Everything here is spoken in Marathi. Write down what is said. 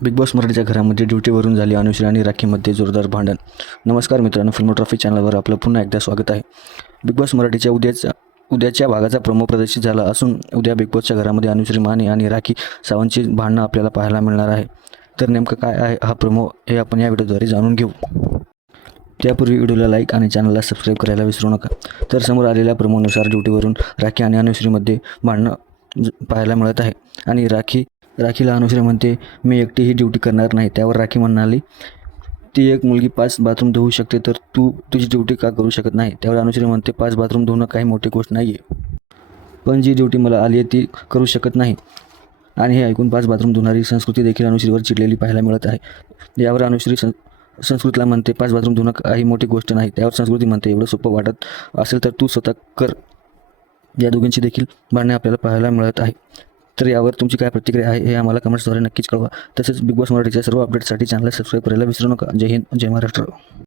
बिग बॉस मराठीच्या घरामध्ये ड्युटीवरून झाली अनुश्री आणि राखीमध्ये जोरदार भांडण. नमस्कार मित्रांनो, फिल्मो ट्रॉफी चॅनलवर आपलं पुन्हा एकदा स्वागत आहे. बिग बॉस मराठीच्या उद्याच्या भागाचा प्रोमो प्रदर्शित झाला असून उद्या बिग बॉसच्या घरामध्ये अनुश्री माने आणि राखी सावंतची भांडणं आपल्याला पाहायला मिळणार आहे. तर नेमकं काय आहे हा प्रोमो हे आपण या व्हिडिओद्वारे जाणून घेऊ. त्यापूर्वी व्हिडिओला लाईक आणि चॅनलला सबस्क्राईब करायला विसरू नका. तर समोर आलेल्या प्रोमोनुसार ड्युटीवरून राखी आणि अनुश्रीमध्ये भांडणं पाहायला मिळत आहे आणि राखीला अनुश्री म्हणते, मी एकटी ही ड्युटी करणार नाही. त्यावर राखी म्हणाली, ती एक मुलगी 5 बाथरूम धुवू शकते तर तू तुझी ड्युटी का करू शकत नाही. त्यावर अनुश्री म्हणते, 5 बाथरूम धुवणं काही मोठी गोष्ट नाही आहे, पण जी ड्युटी मला आली आहे ती करू शकत नाही. आणि हे ऐकून 5 बाथरूम धुणारी संस्कृती देखील अनुश्रीवर चिडलेली पाहायला मिळत आहे. यावर अनुश्री संस्कृतीला म्हणते, 5 बाथरूम धुणं काही मोठी गोष्ट नाही. त्यावर संस्कृती म्हणते, एवढं सोपं वाटत असेल तर तू स्वतः कर. या दोघींची देखील भांडणे आपल्याला पाहायला मिळत आहे. तर यावर तुमची काय प्रतिक्रिया आहे हे आम्हाला कमेंट्सद्वारे नक्कीच कळवा. तसेच बिग बॉस मराठीच्या सर्व अपडेट्ससाठी चॅनलला सबस्क्राईब करायला विसरू नका. जय हिंद, जय महाराष्ट्र.